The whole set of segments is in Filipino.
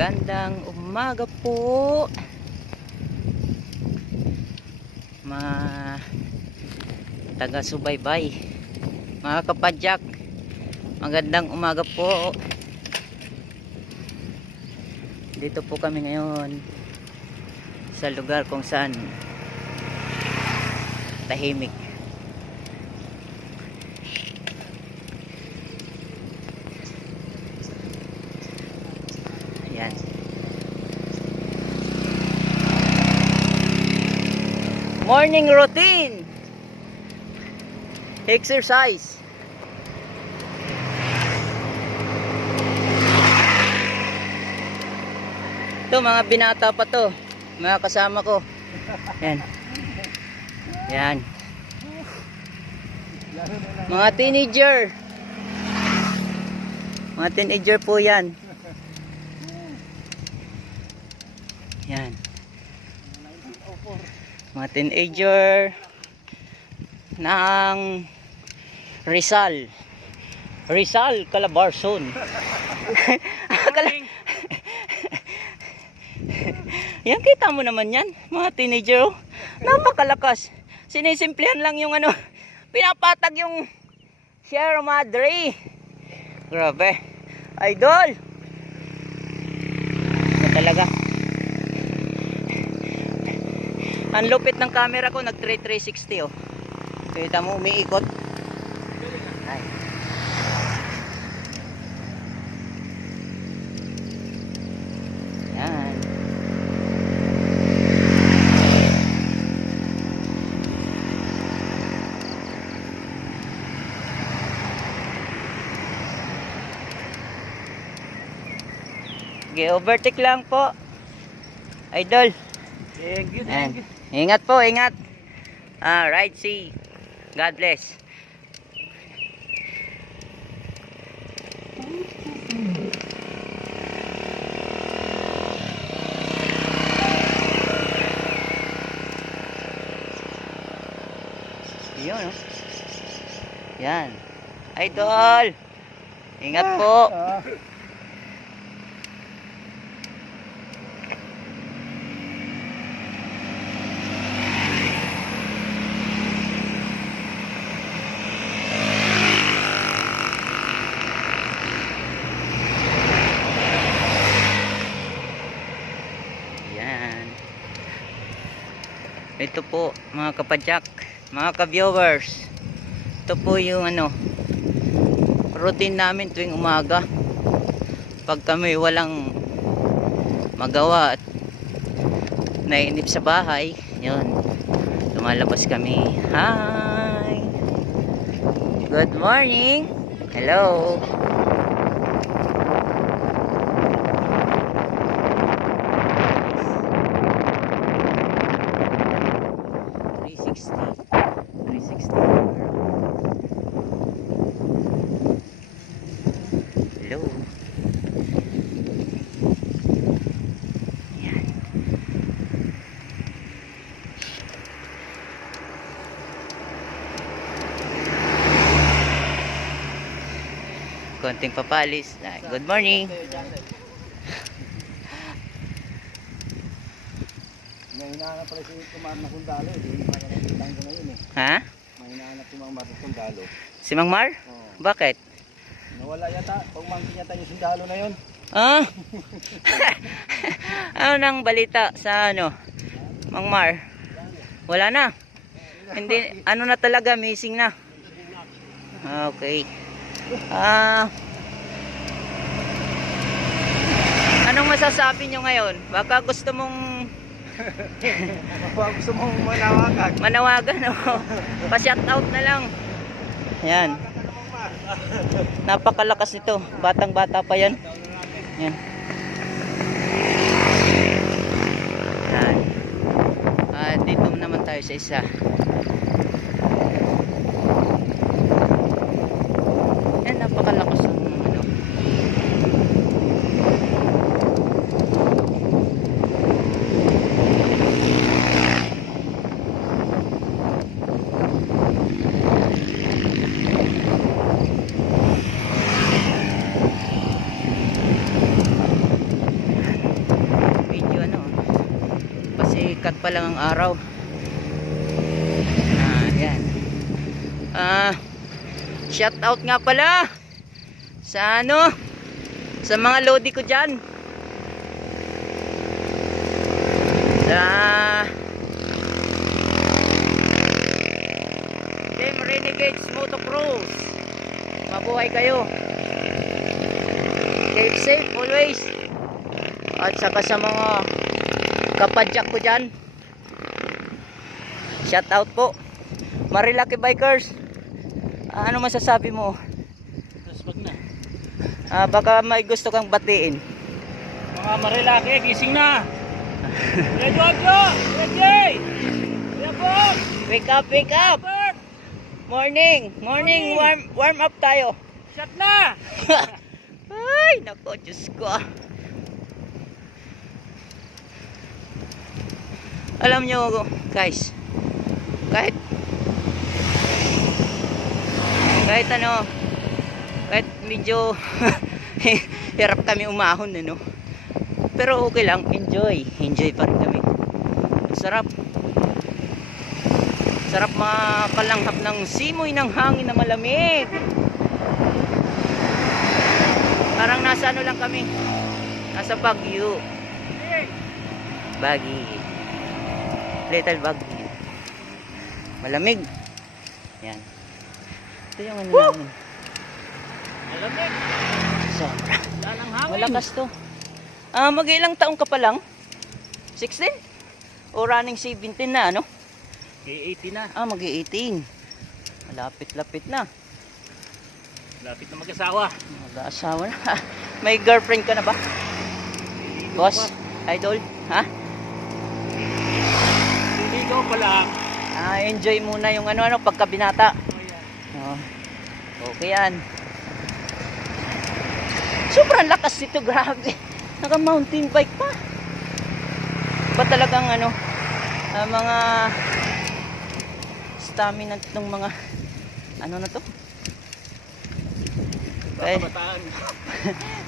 Magandang umaga po mga taga-subaybay, mga kapadyak. Magandang umaga po. Dito po kami ngayon sa lugar kung saan tahimik. Ayan. Morning routine. Exercise. Ito mga binata pa to, mga kasama ko. Yan. Yan. Mga teenager. Mga teenager po yan. Yan. Mga teenager ng Rizal, Calabarzon. Yan, kita mo naman yan, mga teenager. Oh. Napakalakas. Sinisimplihan lang yung ano, pinapatag yung Sierra Madre. Grabe. Idol. Yan talaga. Ang lupit ng camera ko, nag 360 oh. Kita mo, umiikot. Ay. Yan. Sige, overtake lang po. Idol. Thank you, And, thank you. ingat po, ingat. Right, see. God bless. Yun, oh. Yan. Idol. Ingat po. Ito po mga kapadyak, mga ka-viewers. Ito po yung ano, routine namin tuwing umaga. Pag kami walang magawa at nainip sa bahay, yun, lumalabas kami. Hi! Good morning! Hello! Hello. Yan. Konting papalis. Good morning. May hinahanap pala si Kumar na sundalo. Hindi makakalitan ko ngayon eh. Ha? May hinahanap si Mang Mar na sundalo. Si Mang Mar? Oo. Bakit? Nawala yata. Pagmangkin yata yung sundalo na yun. Ah? Ano nang balita sa ano? Mang Mar? Wala na. Hindi, ano na talaga, missing na. Okay. Anong masasabi nyo ngayon? Baka gusto mong Baka gusto mong manawagan. manawagan o pa-shoutout na lang. Yan. Napakalakas nito. Batang bata pa yan. Yan. Yan. Dito naman tayo sa isa. Yan, napakalakas ng ano. pa lang ang araw. Yan. Shout out nga pala sa sa mga lodi ko dyan. Sa Team Renegades Motocross. Mabuhay kayo. Keep safe always. At saka sa mga kapadyak ko dyan, shout out po. Marilaki Bikers, ano masasabi mo? Wag na. Baka may gusto kang batiin. Mga Marilaki, gising na. Redwagyo! Redjay! Redbog! Wake up, wake up! Morning! Morning! Warm up tayo. Shut na! Ay, nako, Diyos ko. Alam nyo, guys, kahit medyo hirap kami umahon, pero okay lang, enjoy pa rin kami. Sarap makalanghap ng simoy ng hangin na malamig. Parang nasa lang kami, nasa Baguio. Little Baguio. Malamig. Yan. Ito yung namin. Malamig. Sobra. Lanang hangin. Malakas to. Mag-ilang taong ka pa lang? 16? O running 17 na, K80 na. Mag-18. Malapit-lapit na. Lapit na mag-asawa. Mag-asawa na. May girlfriend ka na ba? Boss? Idol? Ha? Ikaw pala. Enjoy muna yung pagkabinata. Okay yan. Sobrang lakas nito, grabe. Naka mountain bike pa. Pa talagang mga stamina ng mga na to? Kabataan.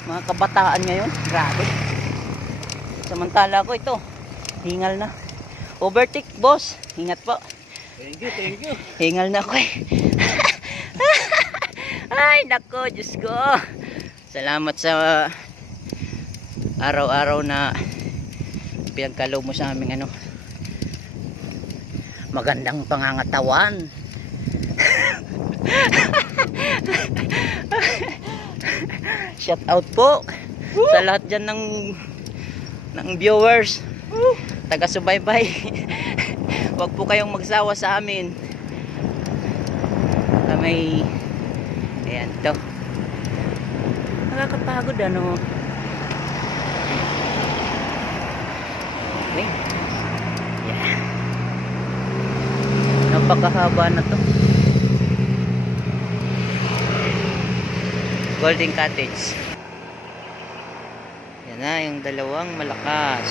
Mga kabataan ngayon, grabe. Samantala ko ito, hingal na. Overtake, boss. Ingat po. Thank you. Hingal na ako eh. Ay, nako, Diyos ko. Salamat sa araw-araw na pinagkalo mo sa aming magandang pangangatawan. Shout out po sa lahat dyan ng viewers, taga-subaybay. Huwag po kayong magsawa sa amin. May ayan to, nakakapagod okay. Yeah. Napakahaba na to. Golden Cottage. Yan na yung dalawang malakas.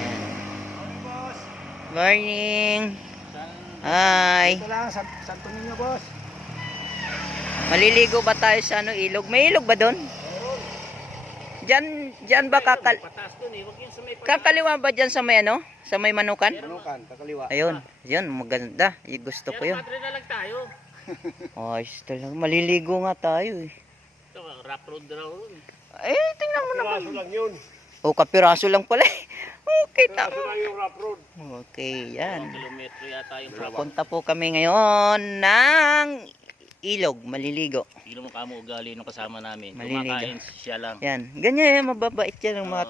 Yan. Morning. Hi. Ito lang, Santo Niño, boss. Maliligo ba tayo sa ilog? May ilog ba doon? Diyan ba Patas doon eh. Huwag yun sa may kakaliwa ba diyan sa may Sa may Manukan? Manukan, kakaliwa. Ayun, yun maganda. Gusto ko 'yun. Madre na lang tayo. Ayos talaga. Maliligo nga tayo eh. Ito, rough road raw. Tingnan mo naman. Kapiraso lang yun. Kapiraso lang pala eh. Okay, Kapiraso lang yung rough road. Okay, yan. Kilometro yata yung rough road. Punta po kami ngayon ng ilog, maliligo. Hindi mo kamo ugali nung kasama namin. Maliligo. Kumakain siya lang. Yan, ganyan mababait yan ng mga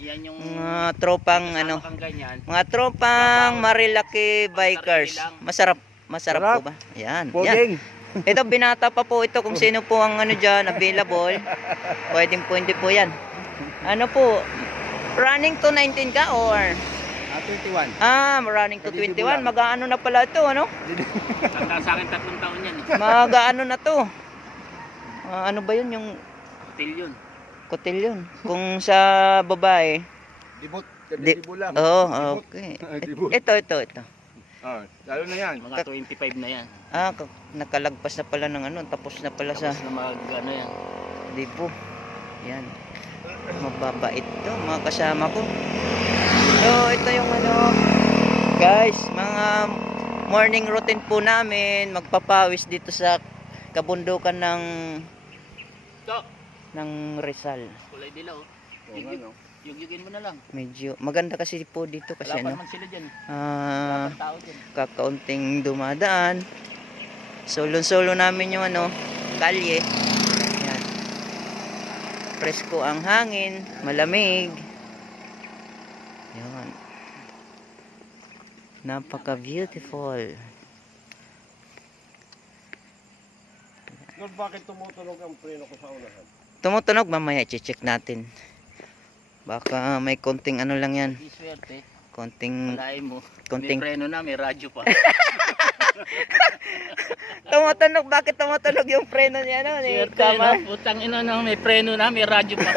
Yan yung mga tropang kang ganyan. mga tropang Marilaki Bikers. Masarap po ba? Yan. Yan. Ito binata pa po ito kung sino po ang diyan available. Pwede po yan. Po, running to 19 ka or 21. Running to 21. Mag-aano na pala ito, Tanda sa akin 3 taon yan eh. Mag-aano na to. Ano ba yun? Yung Tilyon. kotilyon. Kung sa babae. Dibot. Dibo lang. Okay. Dibot. Ito. Lalo na yan. Mga 25 na yan. Nakalagpas na pala ng tapos na pala sa Tapos na mag yan. dibo. Yan. Mababait to, mga kasama ko. So, ito yung ano, guys, mga morning routine po namin, magpapawis dito sa kabundukan Ito, ng Rizal. kulay dilaw. Oo nga, no? Yugyugin mo na lang. Medyo maganda kasi po dito kasi Wala pa ano, naman sila dyan. ah, Wala pang tao dyan. kakaunting dumadaan. Solo namin yung ano, kalye. Yan. Presko ang hangin, malamig. Yan. Napaka-beautiful. Lord, bakit tumutunog ang preno ko sa unahan? Tumutunog, mamaya i-check natin. Baka may konting ano lang yan. Di swerte. Konting Malain mo. Konting- May preno na, may radyo pa. tumutunog, bakit tumutunog yung preno niya no? Ni Swerte, Kamar? no? Putang ina na, may preno na, may radyo pa.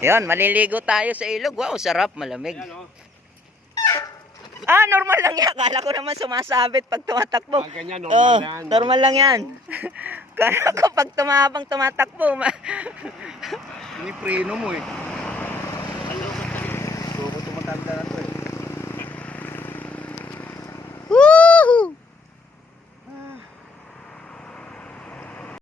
Yan, maliligo tayo sa ilog. Wow, sarap, malamig. Ayan, oh. Ah, normal lang yan. Kala ko naman sumasabit pag tumatakbo. Ganyan, Oh, normal yan. normal lang yan. Kala ko pag tumatakbo. Ini preno mo eh.